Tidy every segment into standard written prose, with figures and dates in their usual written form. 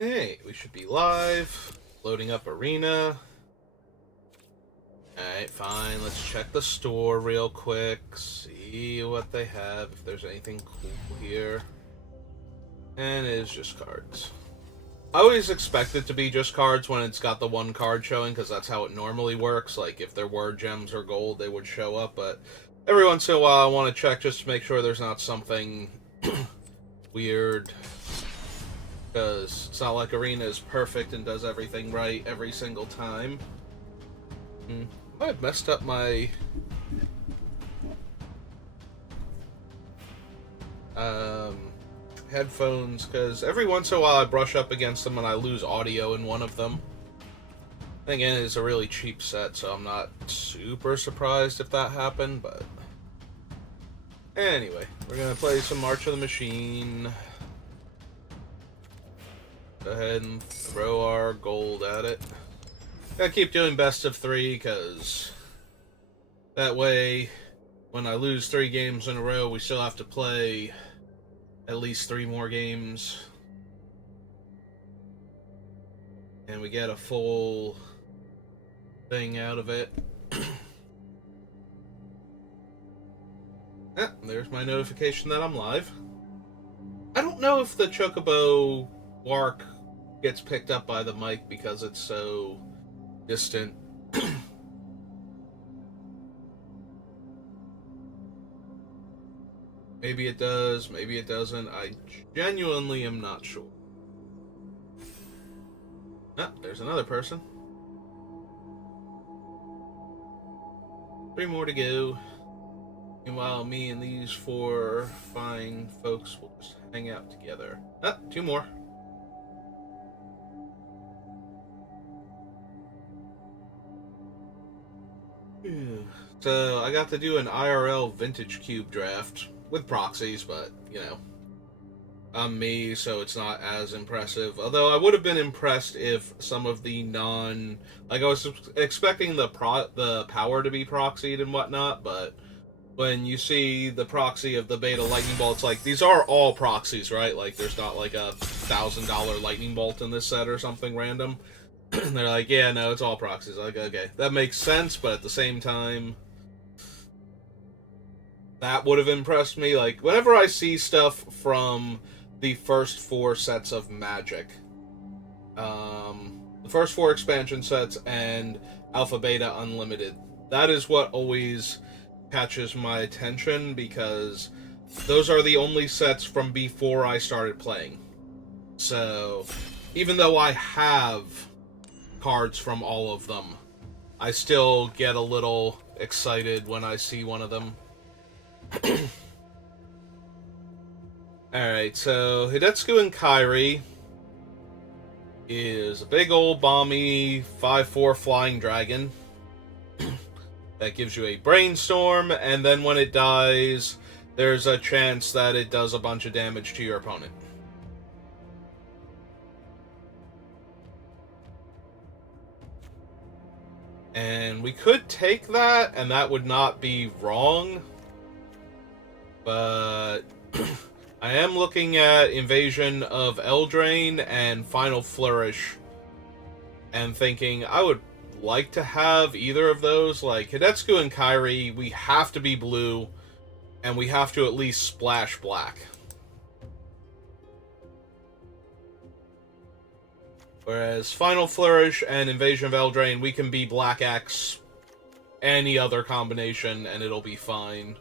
Hey, we should be live. Loading up Arena. Alright, fine. Let's check the store real quick. See what they have, if there's anything cool here. And it is just cards. I always expect it to be just cards when it's got the one card showing, because that's how it normally works. Like, if there were gems or gold, they would show up, but every once in a while I want to check just to make sure there's not something weird. Because it's not like Arena is perfect and does everything right every single time. I might have messed up my headphones, because every once in a while I brush up against them and I lose audio in one of them. Again, it's a really cheap set, so I'm not super surprised if that happened, but anyway, we're gonna play some March of the Machine. Go ahead and throw our gold at it. Gotta keep doing best of 3, because that way, when I lose 3 games in a row, we still have to play at least 3 more games. And we get a full thing out of it. There's my notification that I'm live. I don't know if the Chocobo Wark gets picked up by the mic because it's so distant. Maybe it does, maybe it doesn't. I genuinely am not sure. There's another person. 3 more to go. Meanwhile, me and these 4 fine folks will just hang out together. 2 more. So, I got to do an IRL Vintage Cube draft with proxies, but, you know, I'm me, so it's not as impressive. Although I would have been impressed if some of the like, I was expecting the power to be proxied and whatnot, but when you see the proxy of the Beta Lightning Bolt, it's like, these are all proxies, right? Like, there's not like a $1,000 Lightning Bolt in this set or something random. They're like, yeah, no, it's all proxies. Like, okay, that makes sense, but at the same time, that would have impressed me. Like, whenever I see stuff from the first 4 sets of Magic, the first 4 expansion sets and Alpha Beta Unlimited, that is what always catches my attention, because those are the only sets from before I started playing. So, even though I have cards from all of them, I still get a little excited when I see one of them. Alright, so Hidetsugu and Kairi is a big old balmy 5/4 flying dragon that gives you a brainstorm, and then when it dies, there's a chance that it does a bunch of damage to your opponent. And we could take that, and that would not be wrong. But I am looking at Invasion of Eldraine and Final Flourish and thinking I would like to have either of those. Like, Hidetsugu and Kairi, we have to be blue, and we have to at least splash black. Whereas Final Flourish and Invasion of Eldraine, we can be Black X, any other combination, and it'll be fine.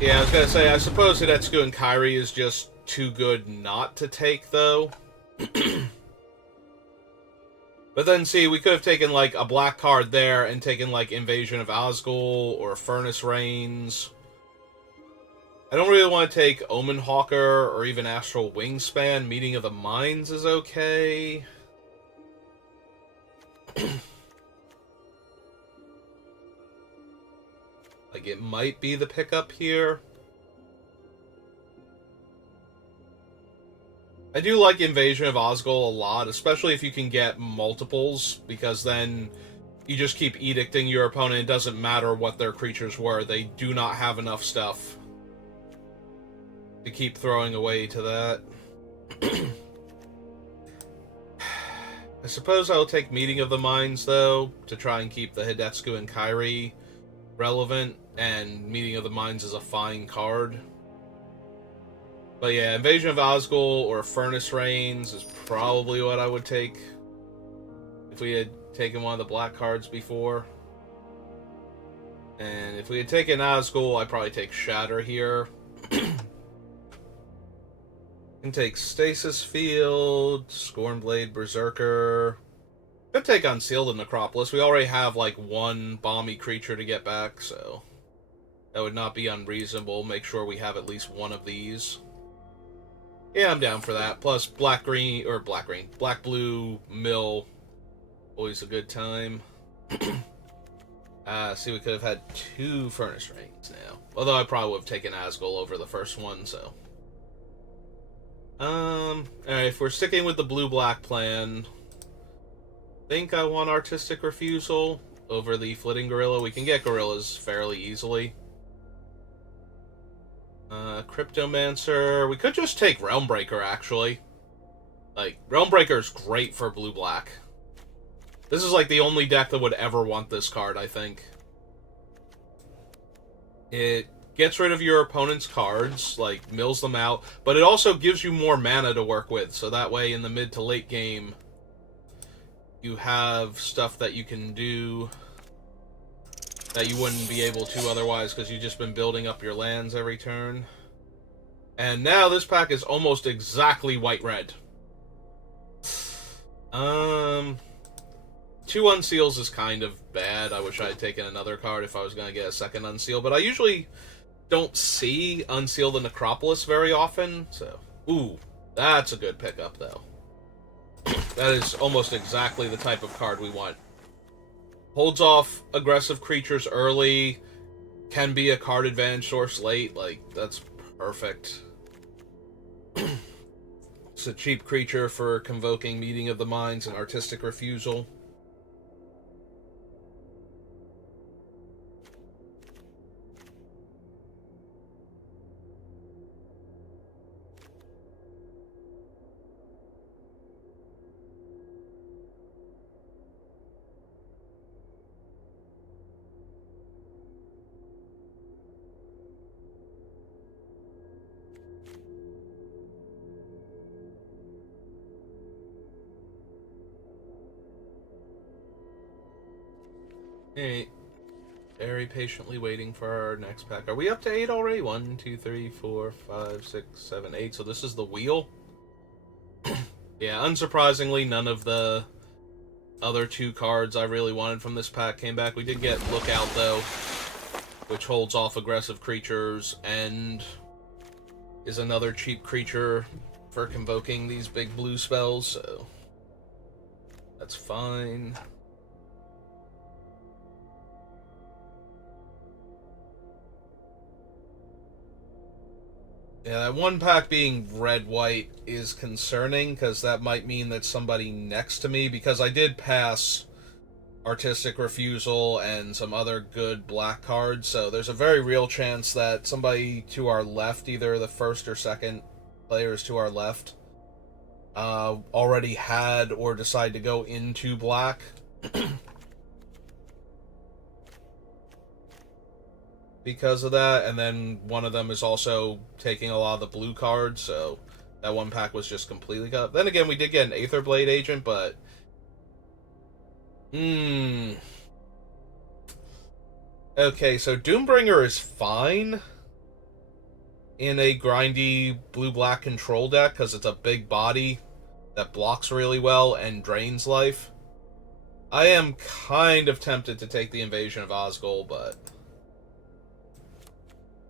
Yeah, I was gonna say, I suppose Hidetsugu and Kairi is just too good not to take, though. But then, see, we could have taken, like, a black card there and taken, like, Invasion of Asgul or Furnace Reigns. I don't really want to take Omen Hawker or even Astral Wingspan. Meeting of the Minds is okay. Like, it might be the pickup here. I do like Invasion of Osgul a lot, especially if you can get multiples, because then you just keep edicting your opponent. It doesn't matter what their creatures were. They do not have enough stuff to keep throwing away to that. I suppose I'll take Meeting of the Minds, though, to try and keep the Hidetsugu and Kairi relevant, and Meeting of the Minds is a fine card. But yeah, Invasion of Osgul or Furnace Reigns is probably what I would take if we had taken one of the black cards before. And if we had taken Osgul, I'd probably take Shatter here. Can take Stasis Field, Scornblade, Berserker. Could take Unsealed and Necropolis. We already have like one bomby creature to get back, so that would not be unreasonable. Make sure we have at least one of these. Yeah, I'm down for that. Plus black-blue mill, always a good time. See, we could have had 2 Furnace Reigns now. Although I probably would have taken Asgul over the first one, so. Alright, if we're sticking with the blue-black plan, I think I want Artistic Refusal over the Flitting Gorilla. We can get gorillas fairly easily. Cryptomancer. We could just take Realmbreaker, actually. Like, Realmbreaker is great for blue-black. This is like the only deck that would ever want this card, I think. It gets rid of your opponent's cards, like, mills them out, but it also gives you more mana to work with, so that way in the mid to late game, you have stuff that you can do that you wouldn't be able to otherwise, because you've just been building up your lands every turn. And now this pack is almost exactly white-red. 2 Unseals is kind of bad. I wish I had taken another card if I was going to get a second Unseal, but I usually don't see Unseal the Necropolis very often, so. Ooh, that's a good pickup, though. That is almost exactly the type of card we want. Holds off aggressive creatures early, can be a card advantage source late, like, that's perfect. It's a cheap creature for convoking Meeting of the Minds and Artistic Refusal. Hey, very patiently waiting for our next pack. Are we up to 8 already? 1, 2, 3, 4, 5, 6, 7, 8. So this is the wheel? Yeah, unsurprisingly, none of the other 2 cards I really wanted from this pack came back. We did get Lookout, though, which holds off aggressive creatures and is another cheap creature for convoking these big blue spells, so that's fine. Yeah, that one pack being red-white is concerning, because that might mean that somebody next to me, because I did pass Artistic Refusal and some other good black cards, so there's a very real chance that somebody to our left, either the first or second players to our left, already had or decided to go into black. Because of that, and then one of them is also taking a lot of the blue cards, so that one pack was just completely cut. Then again, we did get an Aetherblade agent, but okay, so Doombringer is fine in a grindy blue-black control deck, because it's a big body that blocks really well and drains life. I am kind of tempted to take the Invasion of Osgul, but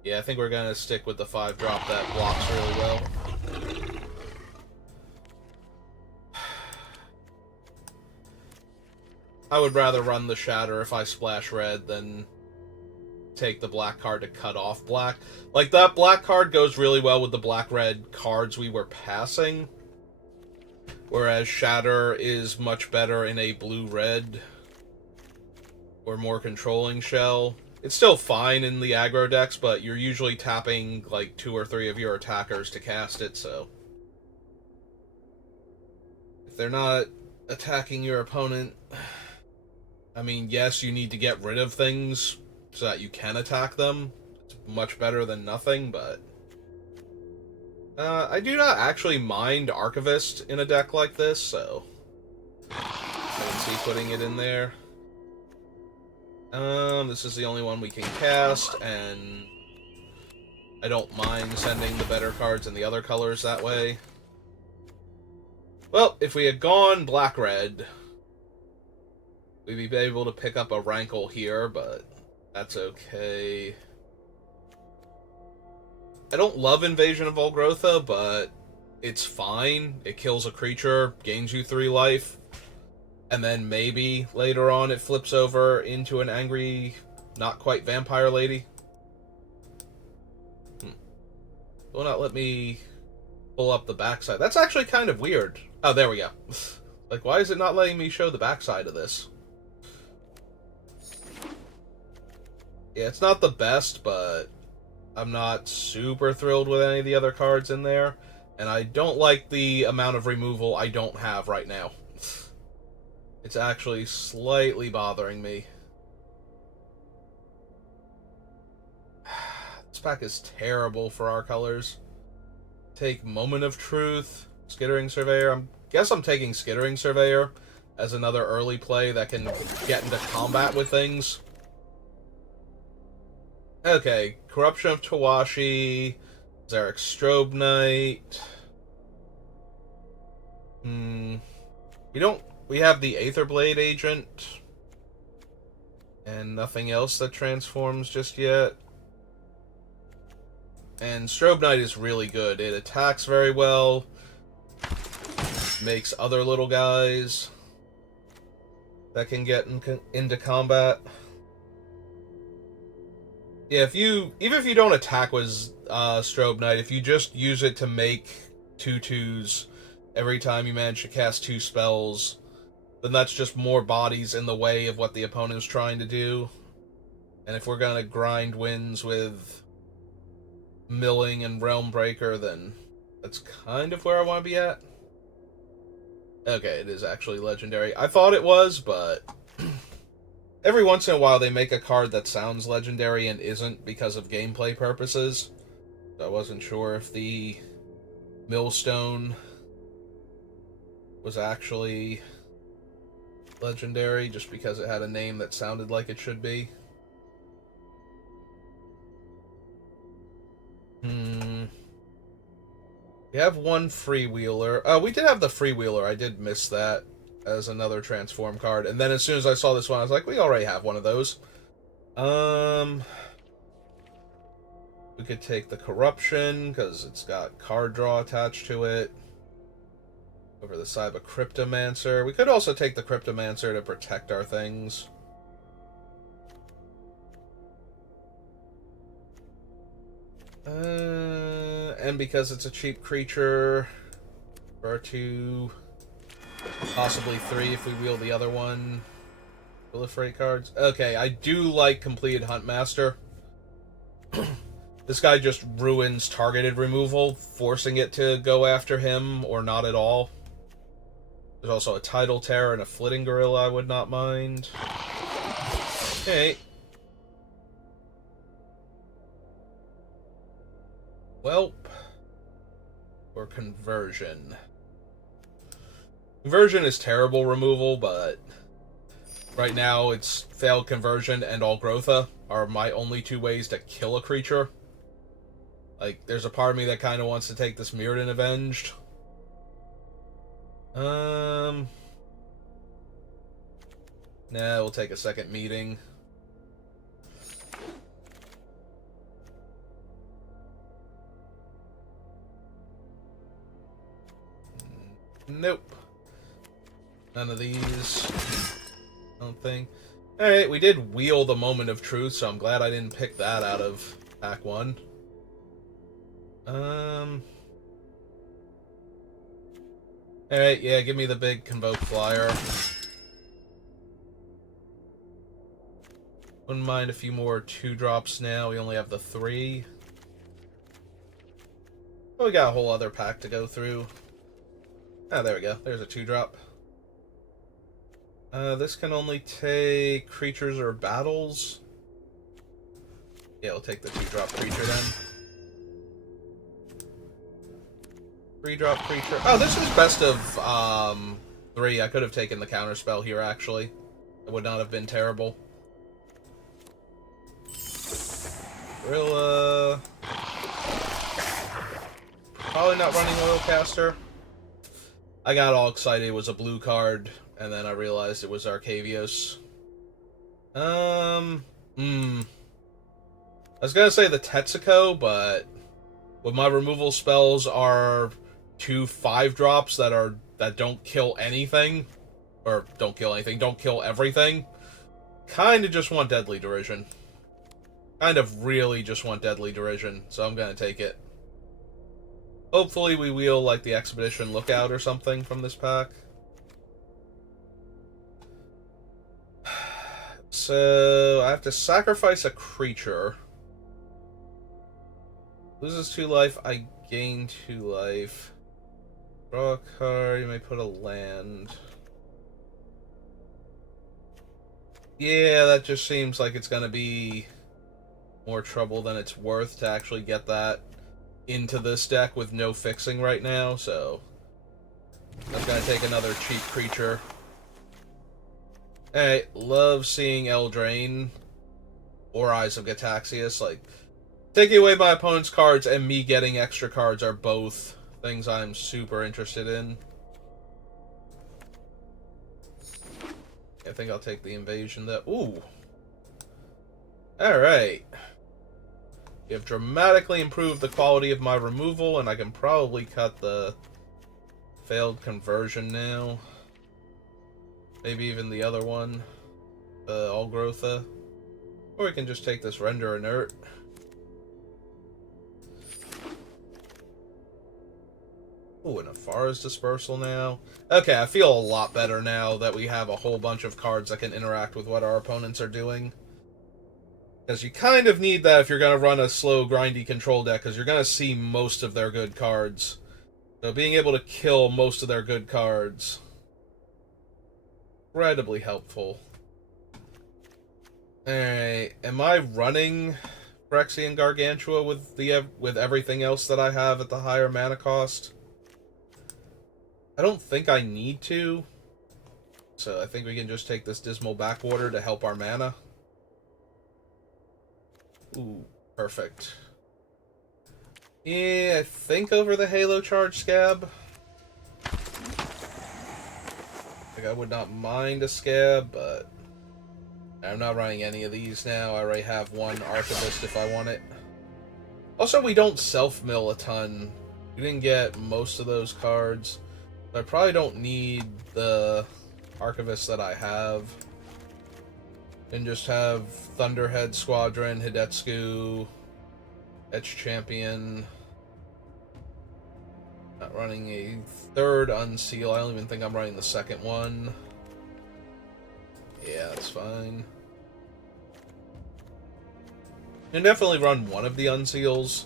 yeah, I think we're going to stick with the 5-drop that blocks really well. I would rather run the Shatter if I splash red than take the black card to cut off black. Like, that black card goes really well with the black-red cards we were passing, whereas Shatter is much better in a blue-red or more controlling shell. It's still fine in the aggro decks, but you're usually tapping like 2 or 3 of your attackers to cast it, so If they're not attacking your opponent, I mean, yes, you need to get rid of things so that you can attack them. It's much better than nothing, but I do not actually mind Archivist in a deck like this, so I can see putting it in there. This is the only one we can cast, and I don't mind sending the better cards in the other colors that way. Well, if we had gone black-red, we'd be able to pick up a Rankle here, but that's okay. I don't love Invasion of Volgrotha, but it's fine. It kills a creature, gains you 3 life, and then maybe later on it flips over into an angry, not quite vampire lady. Will not let me pull up the backside. That's actually kind of weird. Oh, there we go. Like, why is it not letting me show the backside of this? Yeah, it's not the best, but I'm not super thrilled with any of the other cards in there. And I don't like the amount of removal I don't have right now. It's actually slightly bothering me. This pack is terrible for our colors. Take Moment of Truth, Skittering Surveyor. I guess I'm taking Skittering Surveyor as another early play that can get into combat with things. Okay, Corruption of Tawashi, Zarek Strobe Knight. We have the Aetherblade Agent. And nothing else that transforms just yet. And Strobe Knight is really good. It attacks very well. Makes other little guys that can get into combat. Yeah, even if you don't attack with Strobe Knight, if you just use it to make 2/2s every time you manage to cast 2 spells, then that's just more bodies in the way of what the opponent's trying to do. And if we're gonna grind wins with Milling and Realm Breaker, then that's kind of where I want to be at. Okay, it is actually legendary. I thought it was, but every once in a while they make a card that sounds legendary and isn't because of gameplay purposes. So I wasn't sure if the Millstone was actually legendary just because it had a name that sounded like it should be. We have one Freewheeler. Oh, we did have the Freewheeler. I did miss that as another transform card. And then as soon as I saw this one, I was like, we already have one of those. We could take the Corruption, because it's got card draw attached to it. Over the side of a Cryptomancer. We could also take the Cryptomancer to protect our things. And because it's a cheap creature, for 2, possibly 3 if we wheel the other one. Proliferate cards. Okay, I do like Completed Huntmaster. This guy just ruins targeted removal, forcing it to go after him or not at all. There's also a Tidal Terror and a Flitting Gorilla I would not mind. Okay. Welp. Or Conversion. Conversion is terrible removal, but right now it's Failed Conversion and Volgrotha are my only 2 ways to kill a creature. Like, there's a part of me that kind of wants to take this Mirrodin Avenged. Nah, we'll take a second meeting. Nope. None of these. I don't think. Alright, we did wheel the Moment of Truth, so I'm glad I didn't pick that out of pack 1. Alright, yeah, give me the big Convoke Flyer. Wouldn't mind a few more 2-drops now. We only have the 3. But we got a whole other pack to go through. Ah, there we go. There's a 2-drop. This can only take creatures or battles. Yeah, we'll take the 2-drop creature then. 3-drop creature. Oh, this is best of 3. I could have taken the counterspell here, actually. It would not have been terrible. Gorilla. Probably not running Oilcaster. I got all excited it was a blue card, and then I realized it was Arcavios. I was gonna say the Tetsuko, but with my removal spells are 2 5-drops that don't kill anything. Or don't kill anything, don't kill everything. Kinda just want Deadly Derision. Kind of really just want Deadly Derision, so I'm gonna take it. Hopefully we wheel, like, the Expedition Lookout or something from this pack. So, I have to sacrifice a creature. Loses 2 life, I gain 2 life. Draw a card, you may put a land. Yeah, that just seems like it's gonna be more trouble than it's worth to actually get that into this deck with no fixing right now, so I'm gonna take another cheap creature. Hey, love seeing Eldraine or Eyes of Gataxias. Like, taking away my opponent's cards and me getting extra cards are both things I'm super interested in. I think I'll take the invasion that. Ooh. Alright. You have dramatically improved the quality of my removal, and I can probably cut the failed conversion now. Maybe even the other one. The Algrotha. Or we can just take this Render Inert. Ooh, and a Afara's Dispersal now. Okay, I feel a lot better now that we have a whole bunch of cards that can interact with what our opponents are doing. Because you kind of need that if you're going to run a slow, grindy control deck, because you're going to see most of their good cards. So being able to kill most of their good cards, incredibly helpful. Alright, am I running Phyrexian Gargantua with everything else that I have at the higher mana cost? I don't think I need to. So I think we can just take this Dismal Backwater to help our mana. Ooh, perfect. Yeah, I think over the Halo Charge Scab. Like, I would not mind a Scab, but I'm not running any of these now. I already have one Archivist if I want it. Also, we don't self-mill a ton. We didn't get most of those cards. I probably don't need the Archivist that I have. And just have Thunderhead Squadron, Hidetsugu, Etch Champion. Not running a third Unseal. I don't even think I'm running the second one. Yeah, that's fine. You can definitely run one of the Unseals,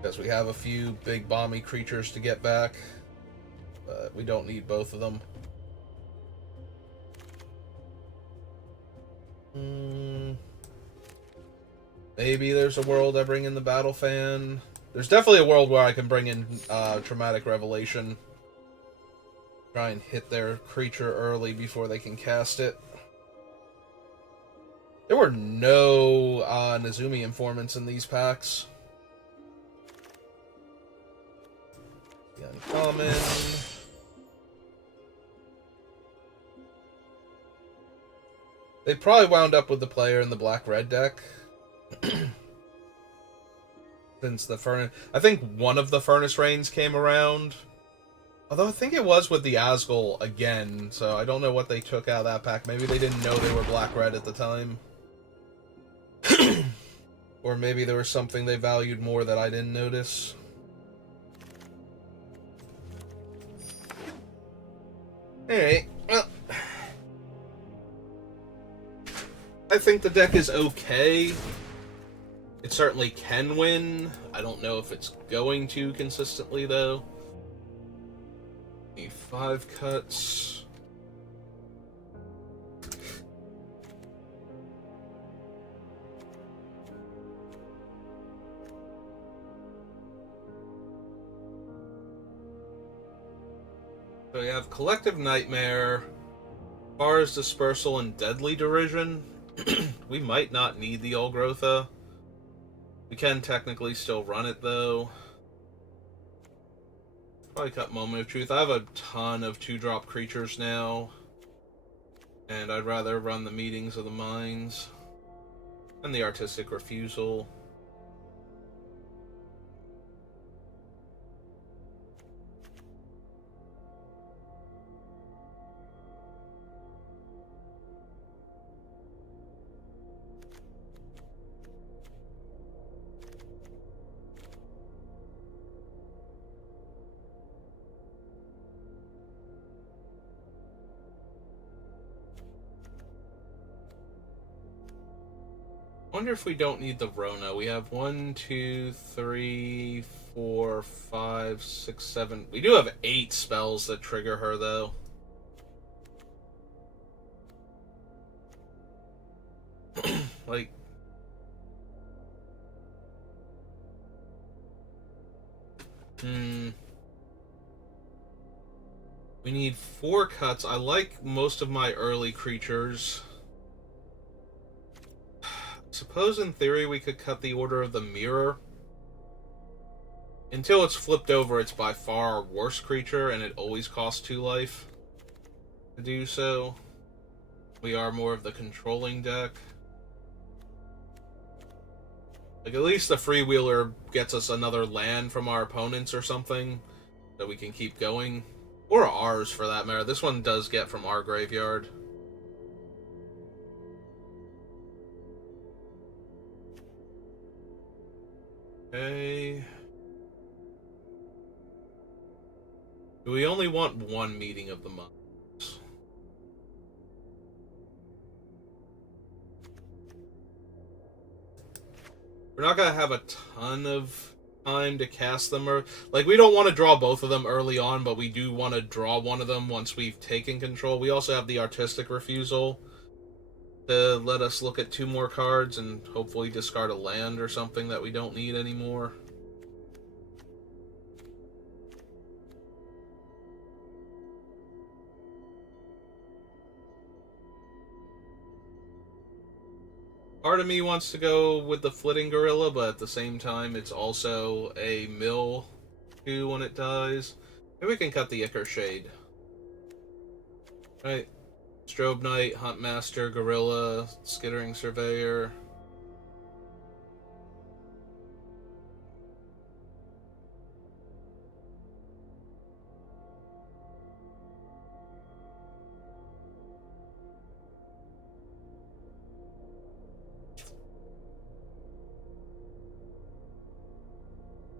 because we have a few big bomby creatures to get back. But we don't need both of them. Maybe there's a world I bring in the Battle Fan. There's definitely a world where I can bring in Traumatic Revelation. Try and hit their creature early before they can cast it. There were no Nezumi Informants in these packs. The uncommon. They probably wound up with the player in the black-red deck. Since the Furnace... I think one of the Furnace Rains came around. Although I think it was with the Asgul again, so I don't know what they took out of that pack. Maybe they didn't know they were black-red at the time. Or maybe there was something they valued more that I didn't notice. Alright, well... I think the deck is okay. It certainly can win. I don't know if it's going to consistently, though. Need 5 cuts. So we have Collective Nightmare, Bar's Dispersal, and Deadly Derision. We might not need the Olgrotha. We can technically still run it, though. Probably cut Moment of Truth. I have a ton of 2-drop creatures now. And I'd rather run the Meetings of the Minds. And the Artistic Refusal. I wonder if we don't need the Rona. We have 1, 2, 3, 4, 5, 6, 7. We do have 8 spells that trigger her, though. Like... We need 4 cuts. I like most of my early creatures. Suppose in theory we could cut the Order of the Mirror. Until it's flipped over, it's by far our worst creature, and it always costs 2 life to do so. We are more of the controlling deck. Like, at least the Freewheeler gets us another land from our opponents or something, that we can keep going. Or ours, for that matter. This one does get from our graveyard. Okay. Do we only want 1 Meeting of the Minds? We're not gonna have a ton of time to cast them, or like, we don't want to draw both of them early on, but we do want to draw one of them once we've taken control. We also have the Artistic Refusal to let us look at 2 more cards and hopefully discard a land or something that we don't need anymore. Part of me wants to go with the Flitting Gorilla, but at the same time, it's also a mill 2 when it dies. Maybe we can cut the Ichor Shade. Right. Strobe Knight, Huntmaster, Gorilla, Skittering Surveyor.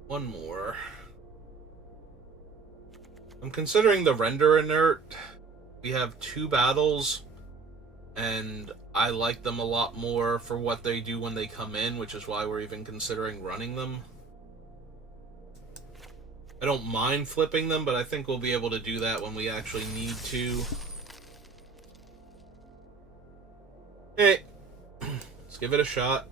One more. I'm considering the Render Inert. We have 2 battles, and I like them a lot more for what they do when they come in, which is why we're even considering running them. I don't mind flipping them, but I think we'll be able to do that when we actually need to. Hey, let's give it a shot.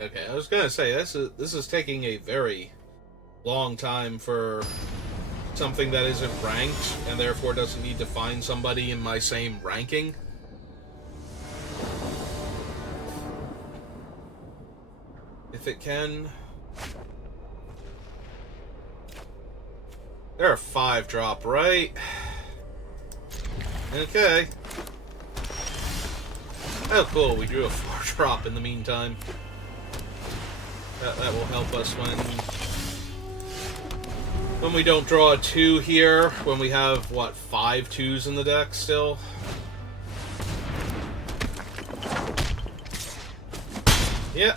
Okay, I was gonna say, this is taking a very long time for something that isn't ranked, and therefore doesn't need to find somebody in my same ranking. If it can. There are 5 drop, right? Okay. Oh, cool, we drew a 4 drop in the meantime. That will help us when When we don't draw a 2 here, when we have, what, 5 2s in the deck still? Yeah.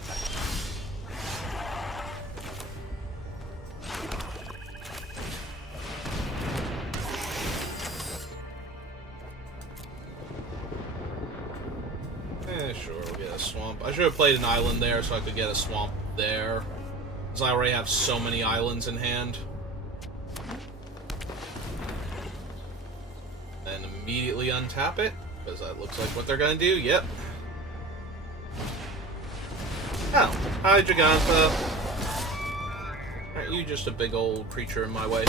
Sure, we'll get a swamp. I should have played an island there so I could get a swamp there. Because I already have so many islands in hand. Then immediately untap it, because that looks like what they're going to do. Yep. Oh, hi, Jegantha. Aren't you just a big old creature in my way?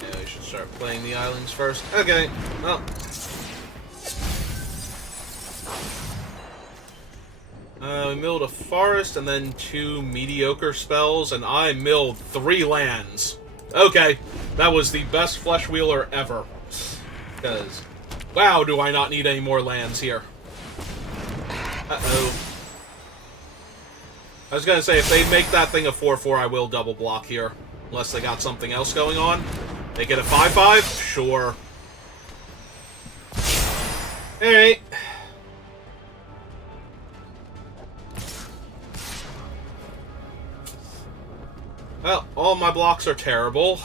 Yeah, we should start playing the islands first. Okay, well. We milled a forest and then 2 mediocre spells, and I milled 3 lands. Okay, that was the best Flesh Wheeler ever. Because, wow, do I not need any more lands here. Uh-oh. I was gonna say, if they make that thing a 4/4, I will double block here. Unless they got something else going on. They get a 5/5? Sure. Alright. Well, all my blocks are terrible.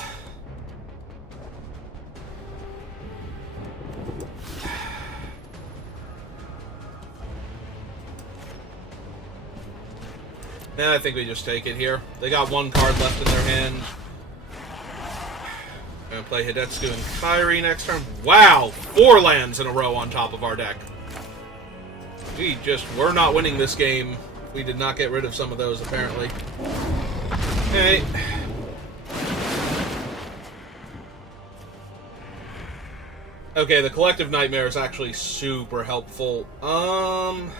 Nah, I think we just take it here. They got 1 card left in their hand. I'm gonna play Hidetsugu and Kairi next turn. Wow! 4 lands in a row on top of our deck. We're not winning this game. We did not get rid of some of those, apparently. Okay. Okay, the Collective Nightmare is actually super helpful. Alright,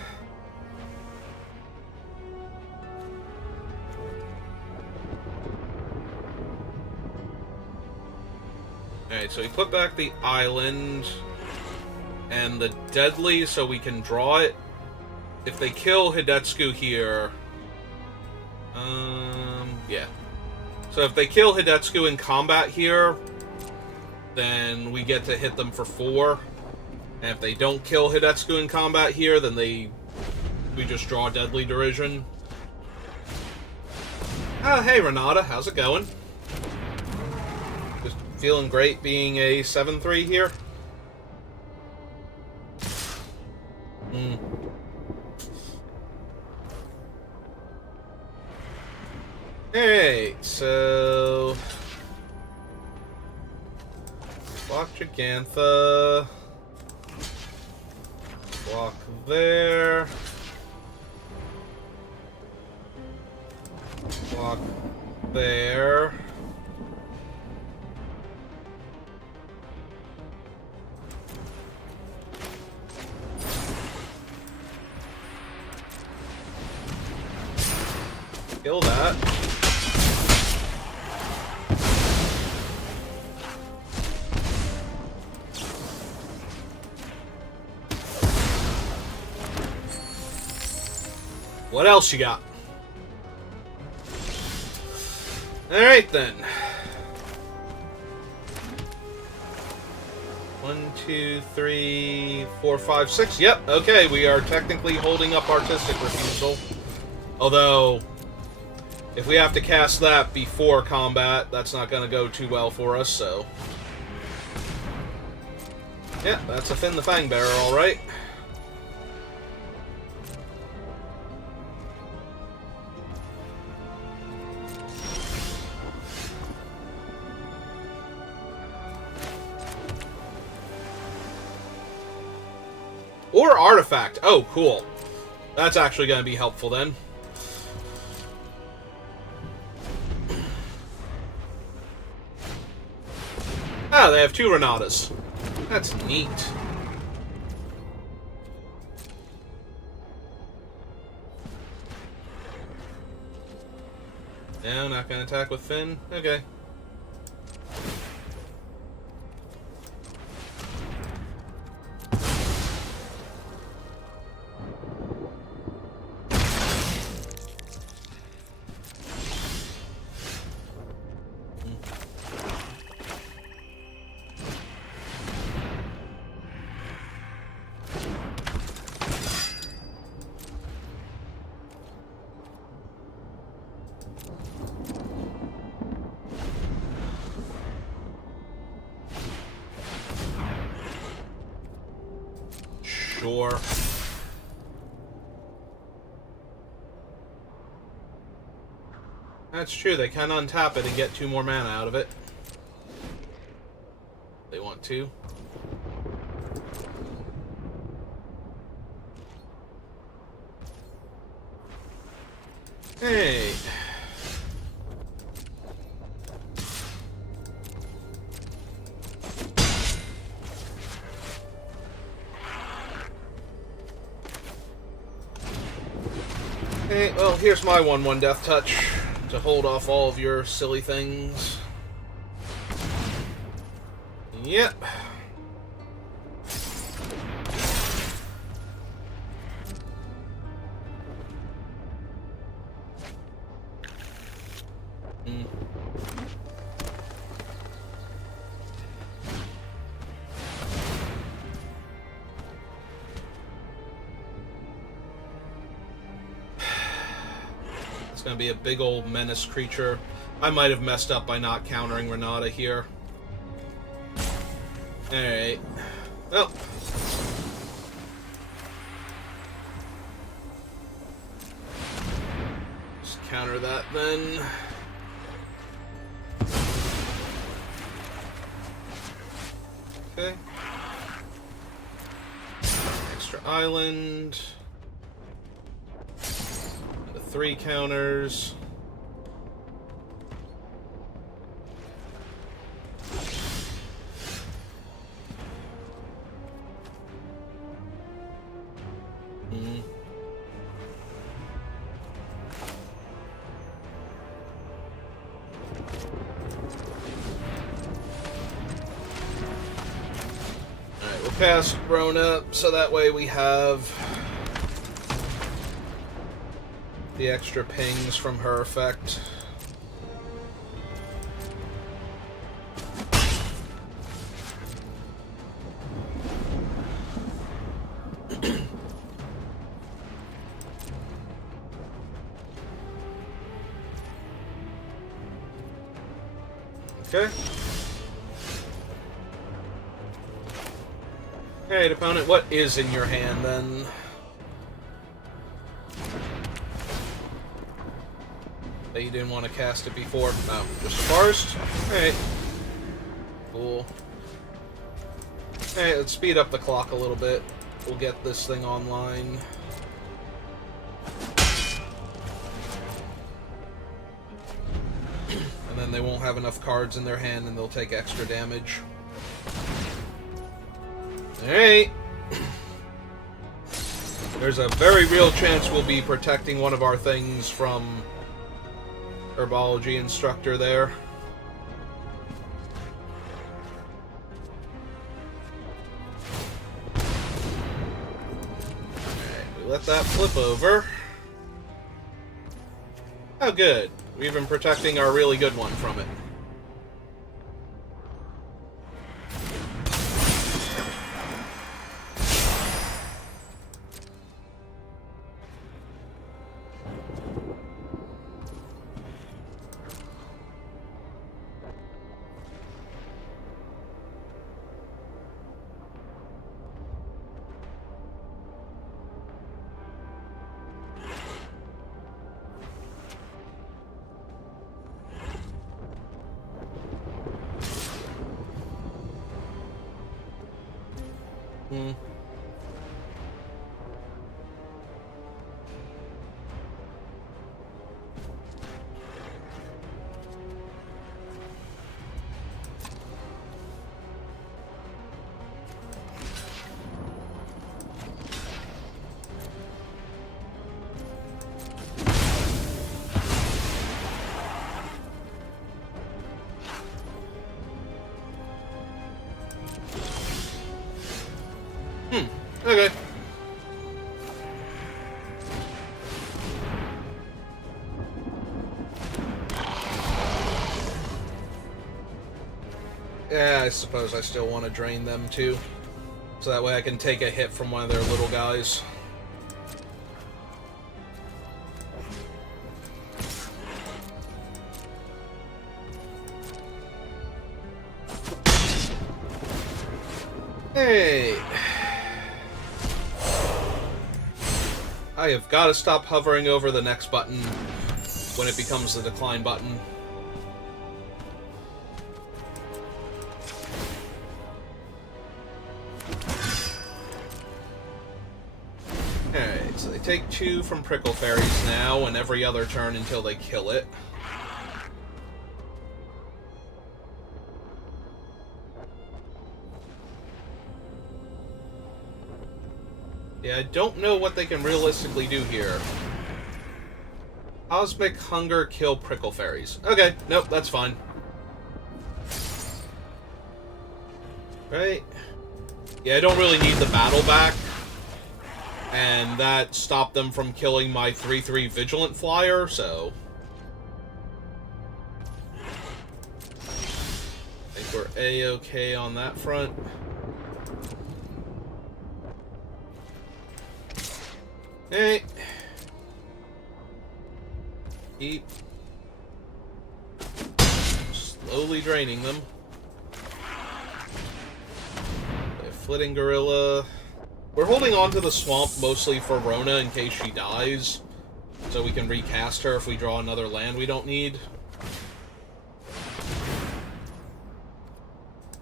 so we put back the island and the deadly so we can draw it. If they kill Hidetsugu here... yeah. So if they kill Hidetsugu in combat here, then we get to hit them for 4. And if they don't kill Hidetsugu in combat here, then we just draw Deadly Derision. Oh, hey Renata, how's it going? Just feeling great being a 7/3 here. Alright, so... block Jegantha. Block there. Block there. Kill that. What else you got? Alright then. 1, 2, 3, 4, 5, 6. Yep, okay, we are technically holding up Artistic Refusal. Although, if we have to cast that before combat, that's not going to go too well for us, so... yeah, that's a Finn the Fangbearer, alright. Or Artifact. Oh, cool. That's actually going to be helpful then. Ah, they have 2 Renatas. That's neat. No, not going to attack with Finn? Okay. sure. That's true, they can untap it and get 2 more mana out of it. They want to. Hey. Hey, well, here's my 1/1 Death Touch to hold off all of your silly things. Yep. It's gonna be a big old menace creature. I might have messed up by not countering Renata here. Alright. Well. Just counter that then. Okay. Extra island. And the 3 counters. Cast Rona, so that way we have the extra pings from her effect. Okay. Alright, opponent, what is in your hand, then? That you didn't want to cast it before? No, just forest? Alright. Cool. Alright, let's speed up the clock a little bit. We'll get this thing online. And then they won't have enough cards in their hand and they'll take extra damage. Alright. There's a very real chance we'll be protecting one of our things from Herbology Instructor there. Alright, we let that flip over. Oh, good. We've been protecting our really good one from it. Okay. Yeah, I suppose I still want to drain them too. So that way I can take a hit from one of their little guys. Hey! I have got to stop hovering over the next button when it becomes the decline button. Alright, so they take 2 from Prickle Fairies now, and every other turn until they kill it. Yeah, I don't know what they can realistically do here. Cosmic Hunger, kill Prickle Fairies. Okay, nope, that's fine. Right? Yeah, I don't really need the battle back. And that stopped them from killing my 3/3 Vigilant Flyer, so... I think we're A-okay on that front. Hey. Keep slowly draining them. A Flitting Gorilla. We're holding on to the swamp mostly for Rona in case she dies, so we can recast her if we draw another land we don't need.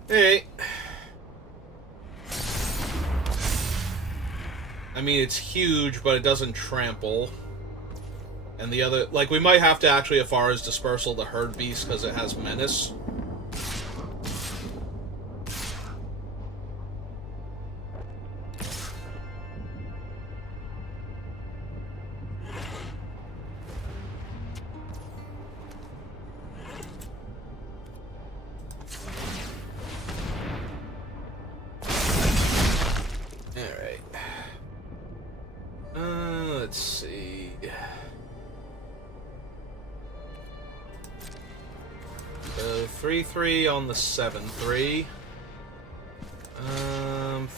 Hey. I mean, it's huge, but it doesn't trample. And the other... Like, we might have to actually, as far as Dispersal, the Herd Beast, because it has Menace. Let's see. So 3/3 on the 7/3.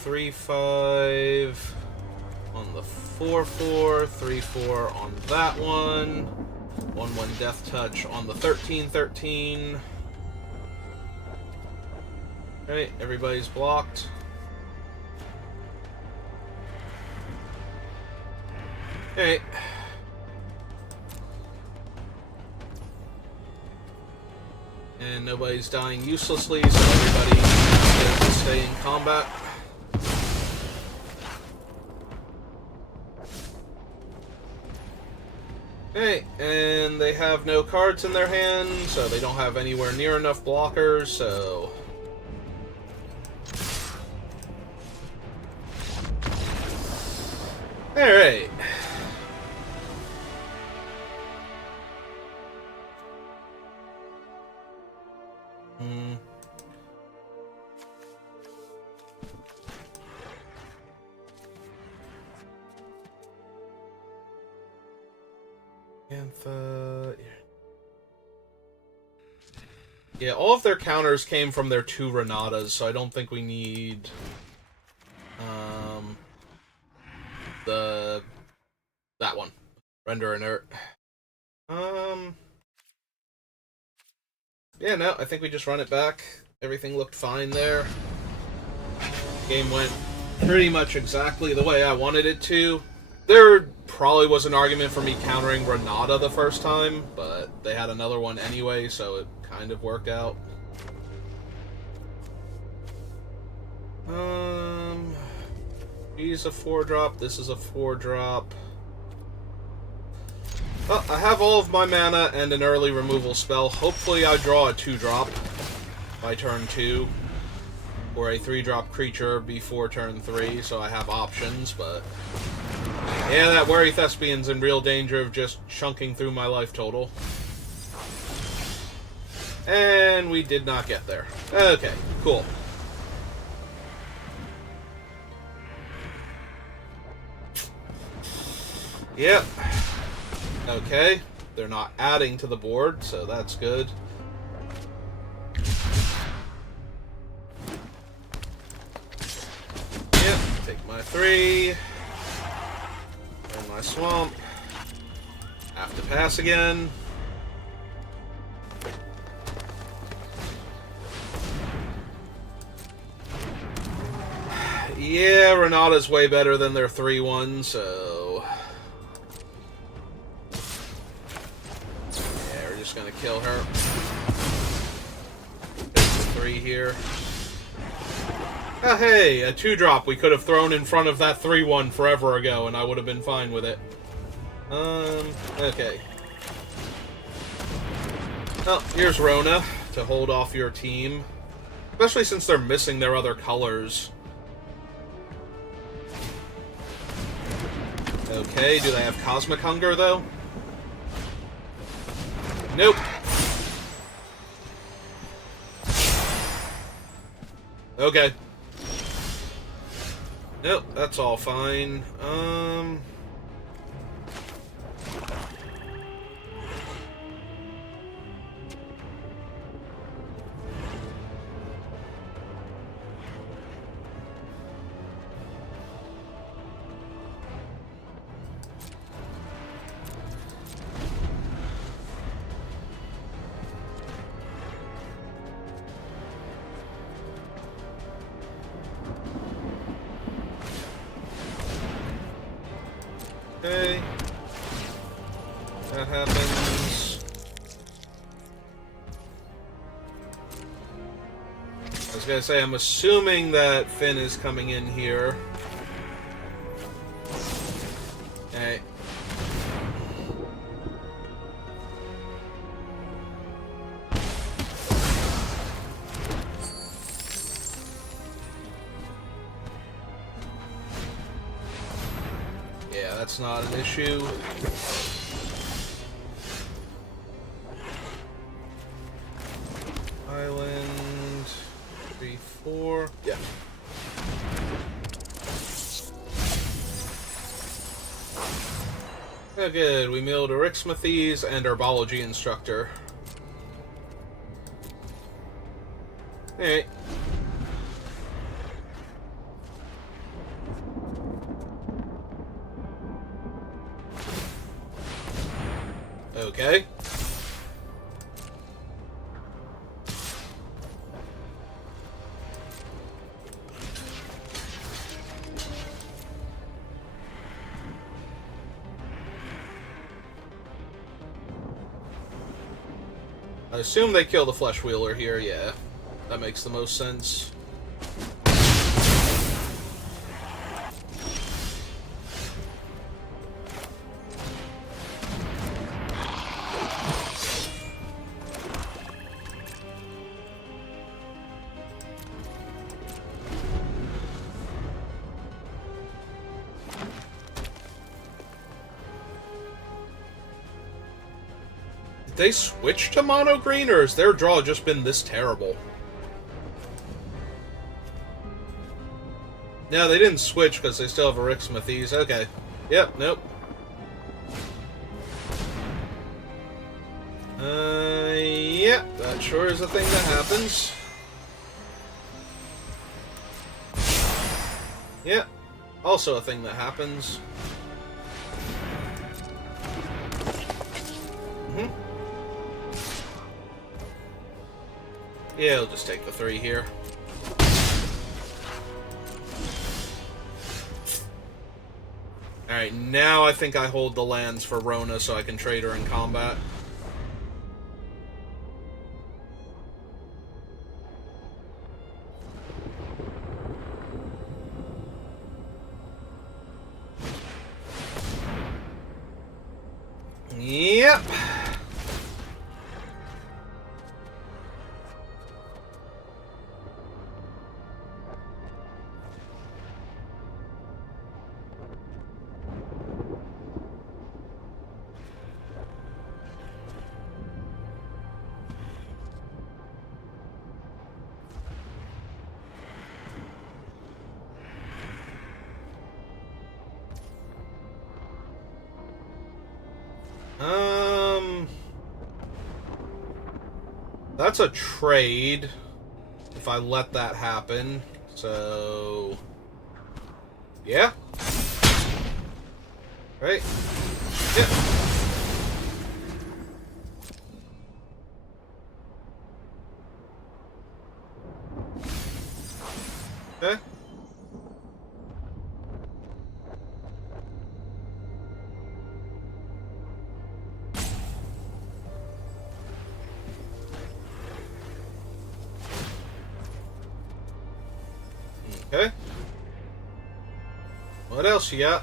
3/5 on the 4/4. 3/4 on that one. 1/1 Death Touch on the 13/13. Alright, everybody's blocked. Alright. And nobody's dying uselessly, so everybody gets to stay in combat. Alright, and they have no cards in their hand, so they don't have anywhere near enough blockers, so... Alright. Yeah, all of their counters came from their 2 Renatas, so I don't think we need that one. Render Inert. Yeah, no, I think we just run it back. Everything looked fine there. Game went pretty much exactly the way I wanted it to. There probably was an argument for me countering Renata the first time, but they had another one anyway, so it kind of worked out. He's a 4-drop, this is a 4-drop. Well, I have all of my mana and an early removal spell. Hopefully I draw a 2-drop by turn 2. Or a 3-drop creature before turn 3, so I have options, but... Yeah, that Wary Thespian's in real danger of just chunking through my life total. And we did not get there. Okay, cool. Yep. Okay, they're not adding to the board, so that's good. Yep, take my 3. And my swamp. Have to pass again. Yeah, Renata's way better than their 3/1, so... gonna kill her. There's the 3 here. Ah, hey, a 2-drop we could have thrown in front of that 3-1 forever ago, and I would have been fine with it. Okay. Oh, here's Rona to hold off your team. Especially since they're missing their other colors. Okay, do they have Cosmic Hunger, though? Nope. Okay. Nope, that's all fine. Okay. That happens. I was gonna say, I'm assuming that Finn is coming in here. Okay. Yeah, that's not an issue. Island 3, 4. Yeah. Oh, good. We milled Erixmathes and Herbology Instructor. Alright. Okay. I assume they kill the Flesh Wheeler here, yeah. That makes the most sense. Did they switch to mono green, or has their draw just been this terrible? No, they didn't switch because they still have Erixmathes. Okay. Yep, nope. Yeah, that sure is a thing that happens. Yeah, also a thing that happens. Yeah, I'll just take the 3 here. Alright, now I think I hold the lands for Rona so I can trade her in combat. Yep. That's a trade, if I let that happen, so... Yeah. Right? Yeah. Okay. Okay. What else you got?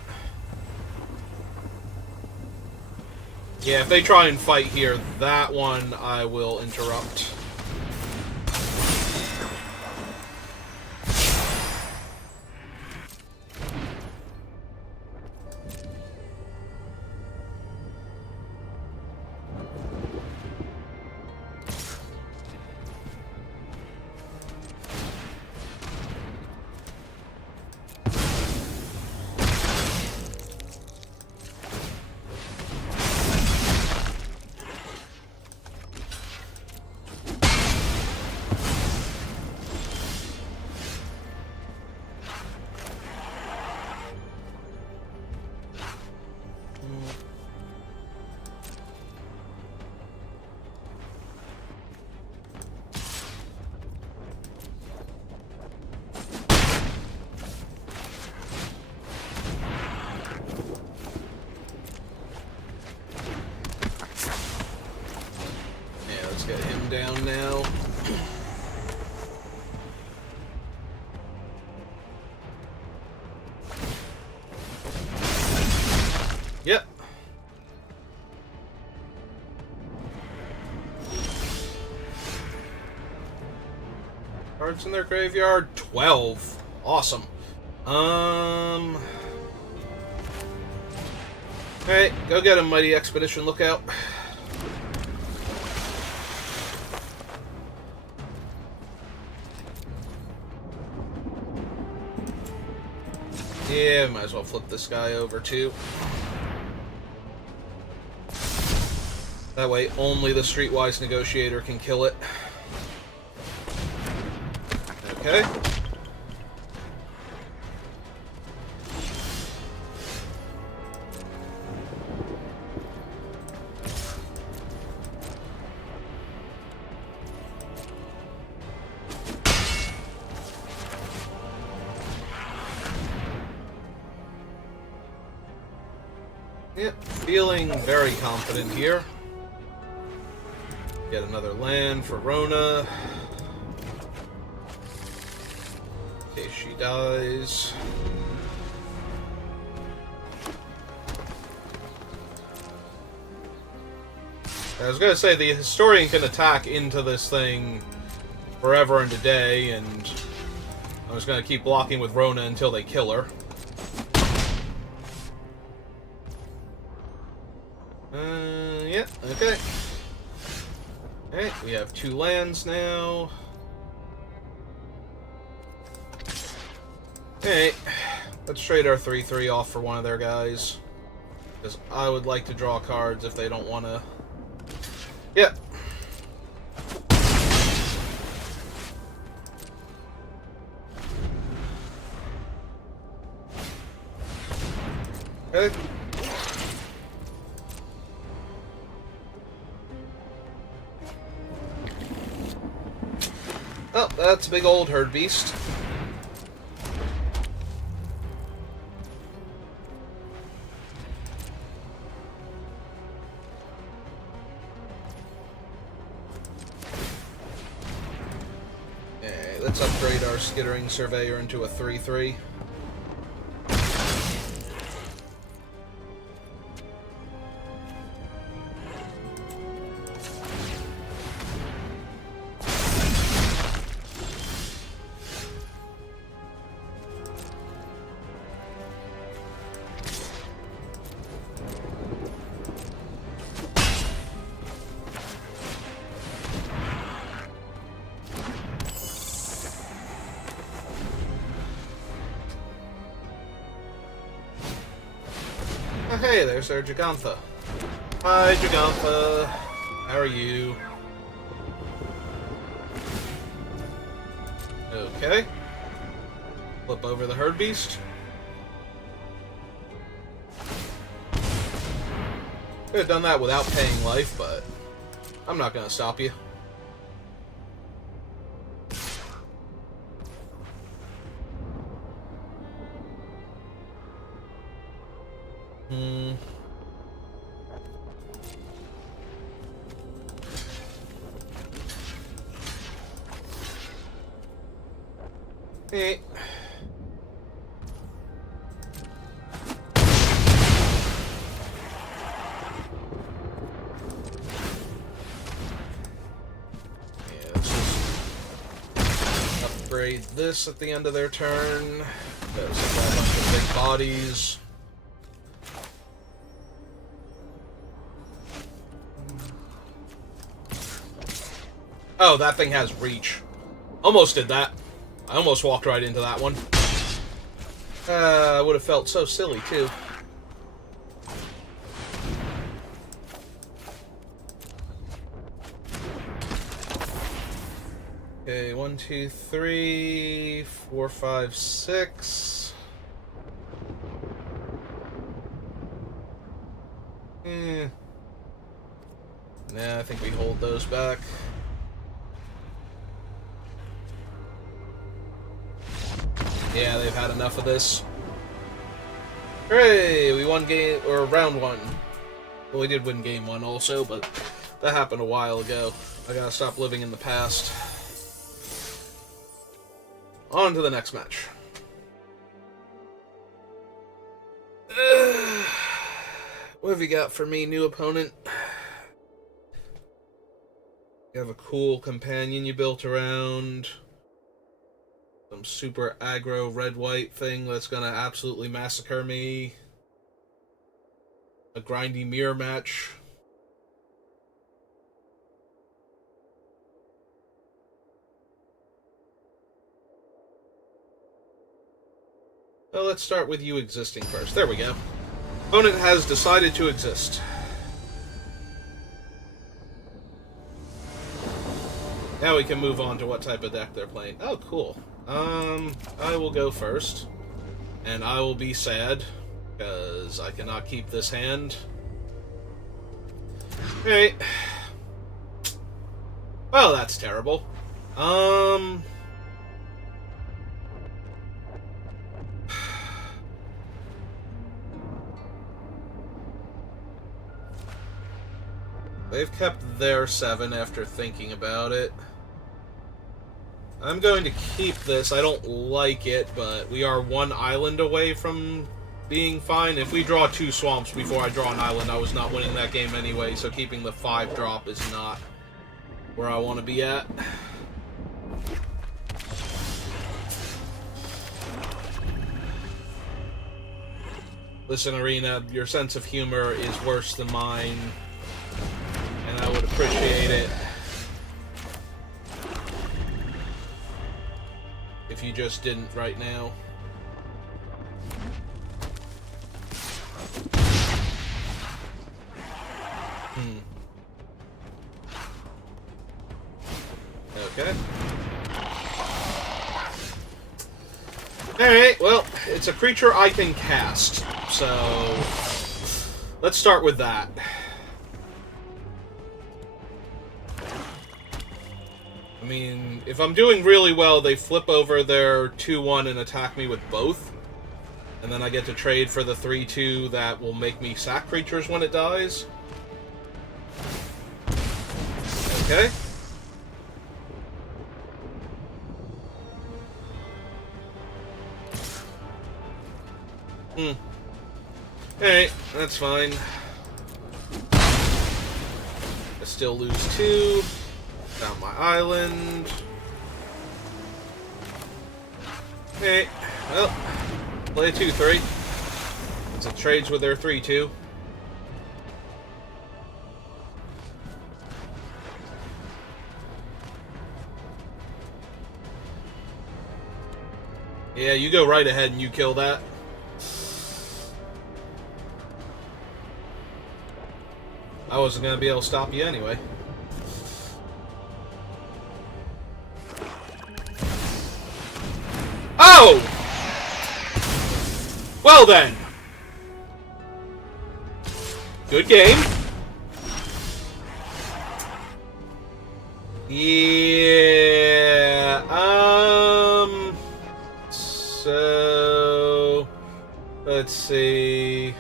Yeah, if they try and fight here, that one I will interrupt. Let's get him down now. Yep. Cards in their graveyard, 12. Awesome. Hey, go get him, Mighty Expedition Lookout. Yeah, might as well flip this guy over too. That way, only the Streetwise Negotiator can kill it. Okay. Yep, feeling very confident here. Get another land for Rona. In case she dies. I was gonna say, the Historian can attack into this thing forever and a day, and I was gonna keep blocking with Rona until they kill her. Yeah, okay. Alright, we have 2 lands now. Alright, let's trade our 3/3 off for one of their guys. Because I would like to draw cards if they don't want to. Yep. Okay. Oh, that's a big old herd beast. Okay, let's upgrade our Skittering Surveyor into a 3/3. Hey, there's our Jegantha. Hi, Jegantha. How are you? Okay. Flip over the herd beast. Could have done that without paying life, but I'm not gonna stop you. Hey. upgrade this at the end of their turn. There's a bunch of big bodies. Oh, that thing has reach. Almost did that. I almost walked right into that one. I would have felt so silly, too. Okay, 1, 2, 3, 4, 5, 6. Nah, I think we hold those back. Yeah, they've had enough of this. Hooray! We won game, or round 1. Well, we did win game 1 also, but that happened a while ago. I gotta stop living in the past. On to the next match. What have you got for me, new opponent? You have a cool companion you built around some super aggro red-white thing that's gonna absolutely massacre me. A grindy mirror match. Well, let's start with you existing first. There we go. Opponent has decided to exist. Now we can move on to what type of deck they're playing. Oh, cool. I will go first. And I will be sad, because I cannot keep this hand. Alright. Well, that's terrible. They've kept their 7 after thinking about it. I'm going to keep this. I don't like it, but we are 1 island away from being fine. If we draw 2 swamps before I draw an island, I was not winning that game anyway, so keeping the 5 drop is not where I want to be at. Listen, Arena, your sense of humor is worse than mine, and I would appreciate it if you just didn't right now. Okay. Alright, well, it's a creature I can cast, so let's start with that. I mean, if I'm doing really well, they flip over their 2-1 and attack me with both. And then I get to trade for the 3-2 that will make me sack creatures when it dies. Okay. Alright, that's fine. I still lose 2. Down my island. Hey, well, play a 2-3. As it trades with their 3-2. Yeah, you go right ahead and you kill that. I wasn't going to be able to stop you anyway. Oh! Well then. Good game. Yeah. So let's see.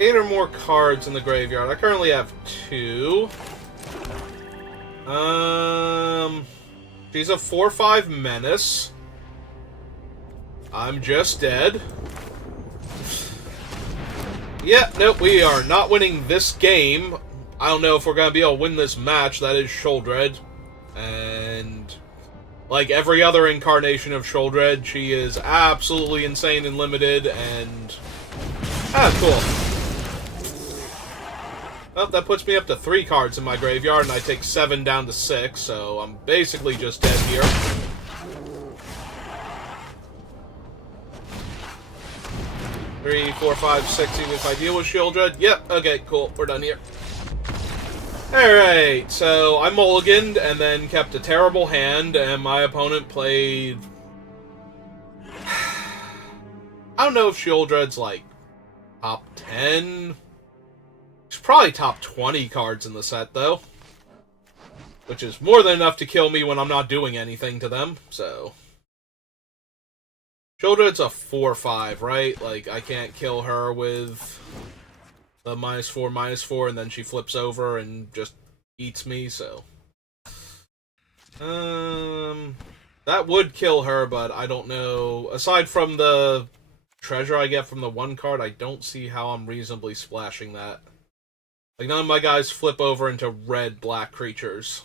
8 or more cards in the graveyard. I currently have 2. She's a 4/5 menace. I'm just dead. Yeah, nope, we are not winning this game. I don't know if we're going to be able to win this match. That is Sheoldred. And Like every other incarnation of Sheoldred, she is absolutely insane and limited, and... Ah, cool. Well, that puts me up to 3 cards in my graveyard, and I take 7 down to 6, so I'm basically just dead here. Three, 4, 5, 6, even if I deal with Sheoldred. Yep, okay, cool, we're done here. Alright, so I mulliganed and then kept a terrible hand, and my opponent played... I don't know if Sheoldred's like top 10. It's probably top 20 cards in the set, though. Which is more than enough to kill me when I'm not doing anything to them, so... Sheoldred's a 4/5, right? Like, I can't kill her with the -4/-4, and then she flips over and just eats me, so... That would kill her, but I don't know. Aside from the treasure I get from the 1 card, I don't see how I'm reasonably splashing that. Like, none of my guys flip over into red-black creatures.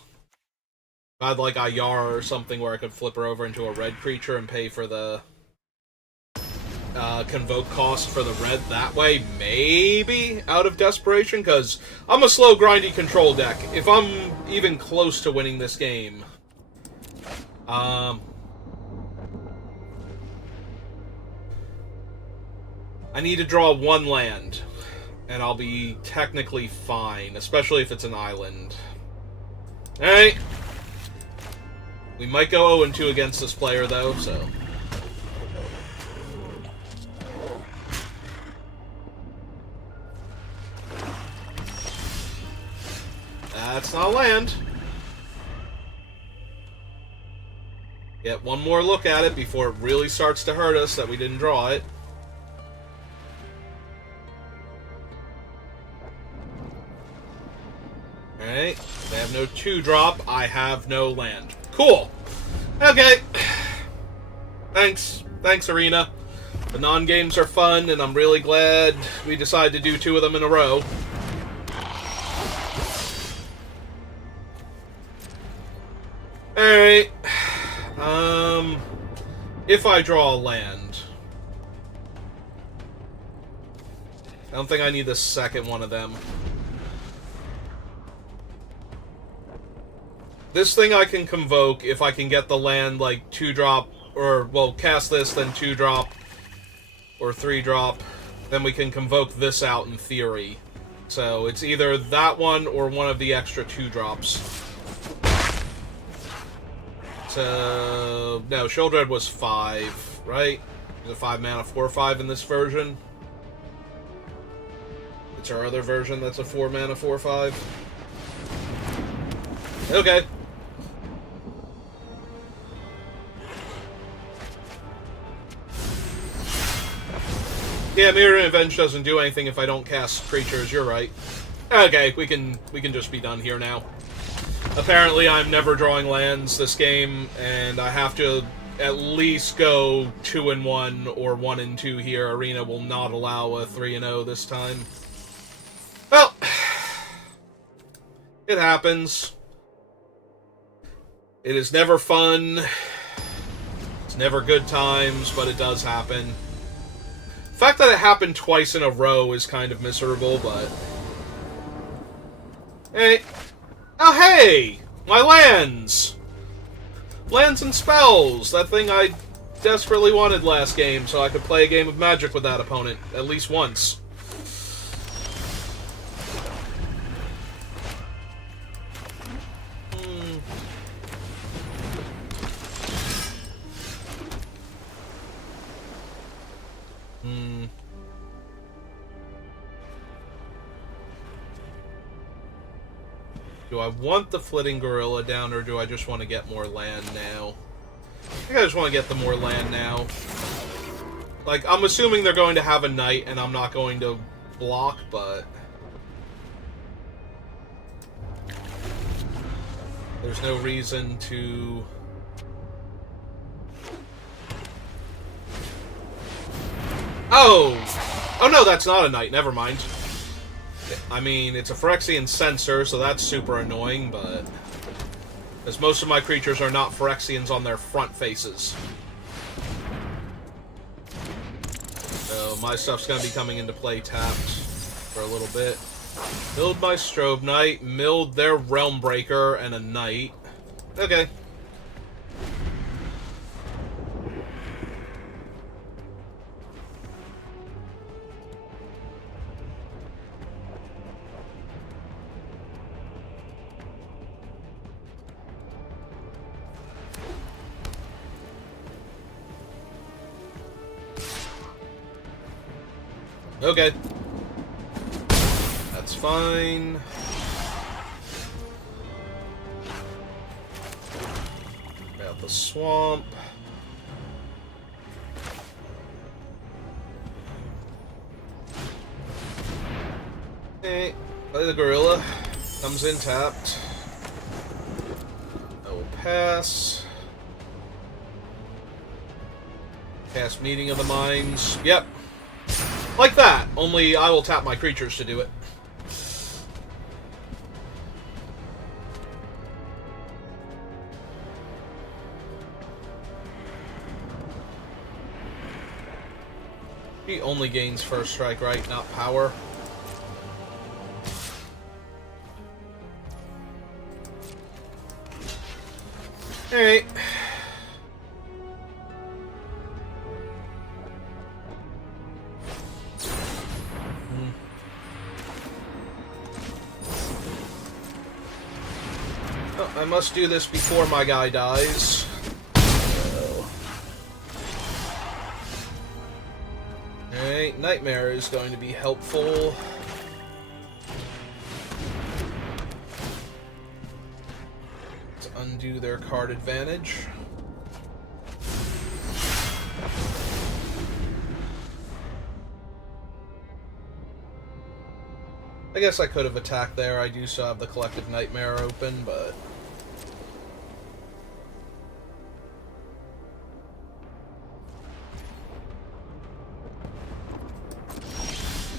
If I had, like, Ayara or something where I could flip her over into a red creature and pay for the... convoke cost for the red that way, maybe, out of desperation, because I'm a slow, grindy control deck. If I'm even close to winning this game, I need to draw 1 land, and I'll be technically fine, especially if it's an island. Alright. We might go 0-2 against this player, though, so... That's not a land. Get one more look at it before it really starts to hurt us that we didn't draw it. Alright, they have no 2-drop, I have no land. Cool! Okay. Thanks, Arena. The non-games are fun, and I'm really glad we decided to do 2 of them in a row. Alright. If I draw a land... I don't think I need the second one of them. This thing I can convoke if I can get the land, like, 2-drop, or, well, cast this, then 2-drop, or 3-drop. Then we can convoke this out in theory. So, it's either that one or one of the extra 2-drops. So, no, Sheoldred was 5, right? There's a 5-mana 4/5 in this version. It's our other version that's a 4-mana 4/5. Okay. Yeah, Mirror Revenge doesn't do anything if I don't cast creatures, you're right. Okay, we can just be done here now. Apparently, I'm never drawing lands this game, and I have to at least go 2-1 or 1-2 here. Arena will not allow a 3-0 this time. Well, it happens. It is never fun. It's never good times, but it does happen. The fact that it happened twice in a row is kind of miserable, but... Hey. Oh, hey! My lands! Lands and spells! That thing I desperately wanted last game, so I could play a game of Magic with that opponent, at least once. Do I want the Flitting Gorilla down, or do I just want to get more land now? I think I just want to get the more land now. Like, I'm assuming they're going to have a Knight, and I'm not going to block, but... There's no reason to... Oh! Oh no, that's not a Knight, never mind. I mean, it's a Phyrexian Censor, so that's super annoying, but... As most of my creatures are not Phyrexians on their front faces. So my stuff's going to be coming into play tapped for a little bit. Milled my Strobe Knight, milled their Realm Breaker and a Knight. Okay. Okay. That's fine. Out the swamp. Okay. Play the gorilla. Comes in tapped. I will pass. Cast Meeting of the Minds. Yep. Like that, only I will tap my creatures to do it. He only gains first strike, right? Not power. Alright. I must do this before my guy dies. Alright, Nightmare is going to be helpful. To undo their card advantage. I guess I could have attacked there. I do still have the Collective Nightmare open, but...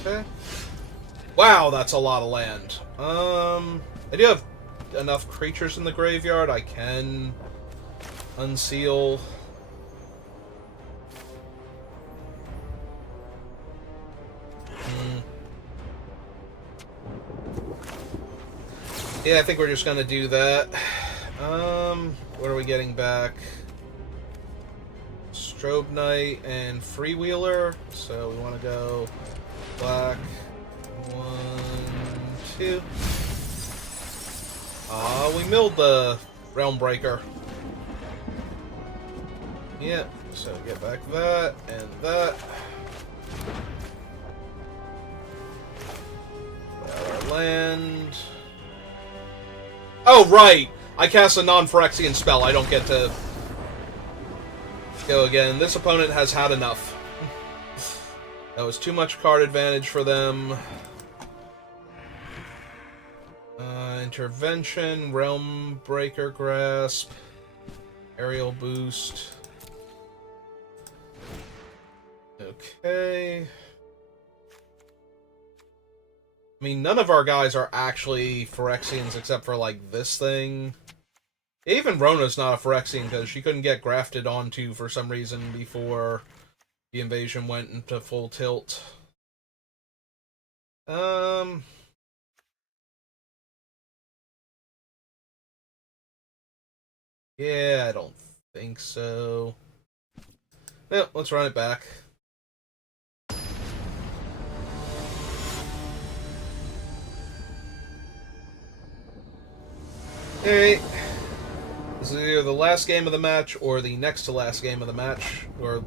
Okay. Wow, that's a lot of land. I do have enough creatures in the graveyard. I can unseal. Yeah, I think we're just gonna do that. What are we getting back? Strobe Knight and Freewheeler. So we want to go black. 1, 2. We milled the Realm Breaker. Yeah, so get back that and that. Our land. Oh, right! I cast a non-Phyrexian spell. I don't get to go again. This opponent has had enough. That was too much card advantage for them. Intervention, Realm Breaker Grasp, Aerial Boost. Okay. I mean, none of our guys are actually Phyrexians except for, like, this thing. Even Rona's not a Phyrexian because she couldn't get grafted onto for some reason before the invasion went into full tilt. Yeah, I don't think so. Well, let's run it back. Alright. This is either the last game of the match or the next to last game of the match. Or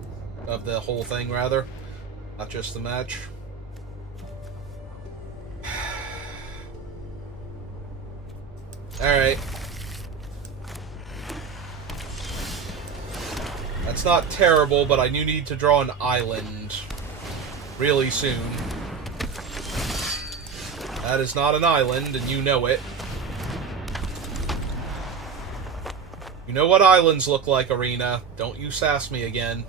of the whole thing, rather. Not just the match. Alright. That's not terrible, but I do need to draw an island really soon. That is not an island, and you know it. You know what islands look like, Arena. Don't you sass me again.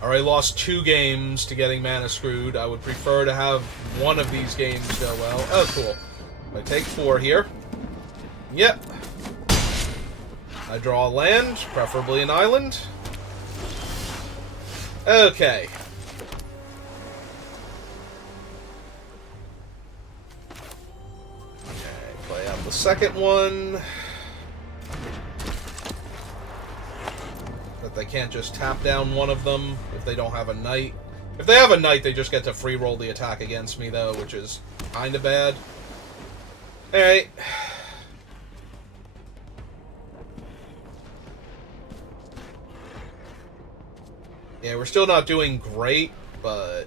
I already lost 2 games to getting Mana Screwed. I would prefer to have one of these games go well. Oh, cool. I take 4 here. Yep. I draw a land, preferably an island. Okay. Play out the second one. That they can't just tap down one of them if they don't have a knight. If they have a knight, they just get to free roll the attack against me, though, which is kind of bad. Alright. Yeah, we're still not doing great, but...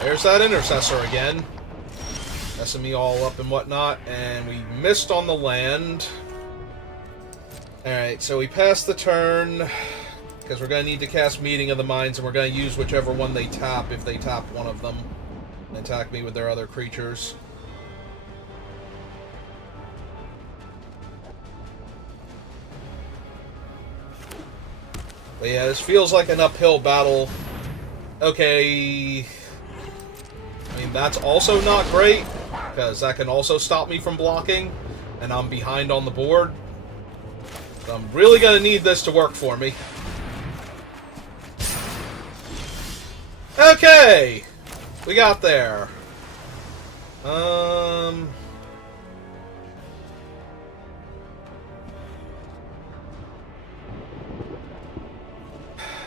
There's that intercessor again. Messing me all up and whatnot, and we missed on the land. Alright, so we passed the turn, because we're going to need to cast Meeting of the Minds, and we're going to use whichever one they tap, if they tap one of them, and attack me with their other creatures. But yeah, this feels like an uphill battle. Okay... I mean, that's also not great, because that can also stop me from blocking, and I'm behind on the board. So I'm really going to need this to work for me. Okay! We got there.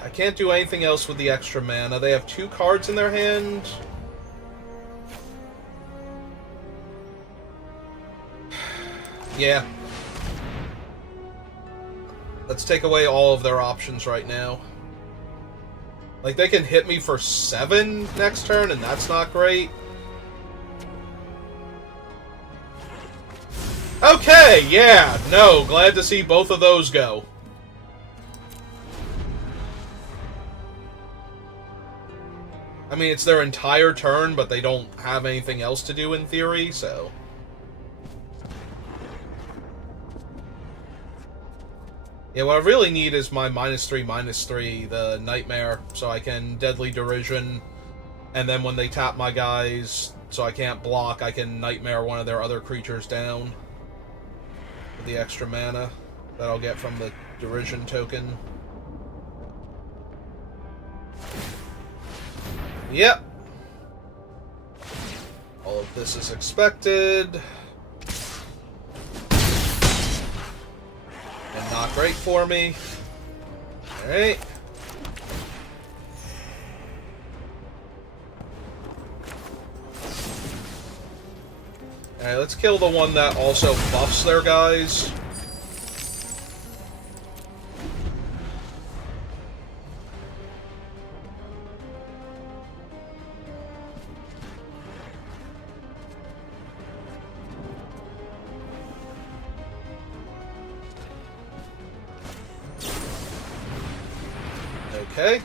I can't do anything else with the extra mana. They have 2 cards in their hand. Yeah. Let's take away all of their options right now. Like, they can hit me for 7 next turn, and that's not great. Okay, yeah, no, glad to see both of those go. I mean, it's their entire turn, but they don't have anything else to do in theory, so... Yeah, what I really need is my -3/-3, the Nightmare, so I can Deadly Derision, and then when they tap my guys, so I can't block, I can Nightmare one of their other creatures down. With the extra mana that I'll get from the Derision token. Yep. All of this is expected. And not great for me. Alright. Alright, let's kill the one that also buffs their guys. Okay.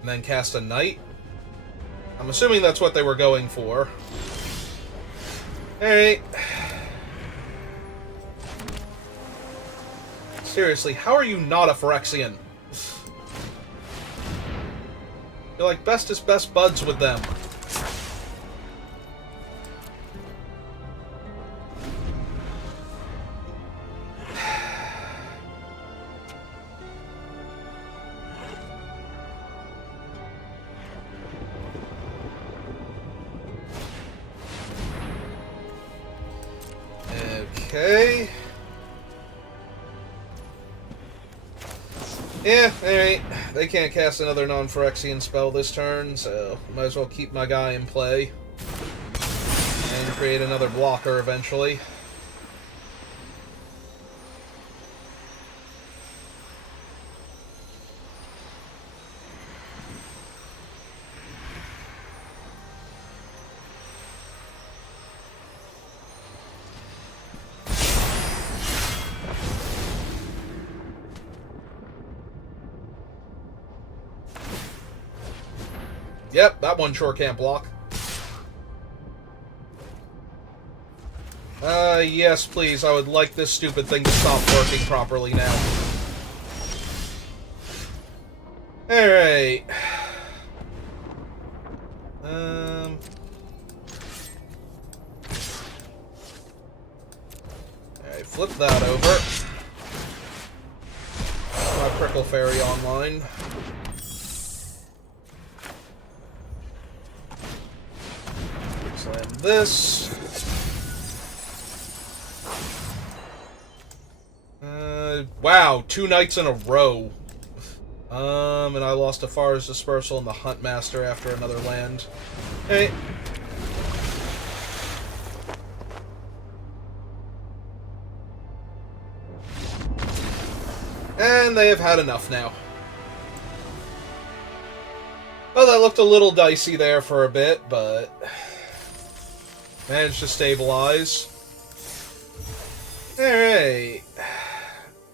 And then cast a Knight. I'm assuming that's what they were going for. Alright. Seriously, how are you not a Phyrexian? You're like bestest best buds with them. Okay. Yeah, alright. They can't cast another non-Phyrexian spell this turn, so might as well keep my guy in play. And create another blocker eventually. Yep, that one sure can't block. Yes, please. I would like this stupid thing to stop working properly now. Alright. Alright, flip that over. My Prickle Fairy online. Slam this. Wow, 2 nights in a row. And I lost Afara's Dispersal and the Huntmaster after another land. Hey. And they have had enough now. Well, that looked a little dicey there for a bit, but managed to stabilize. Alright.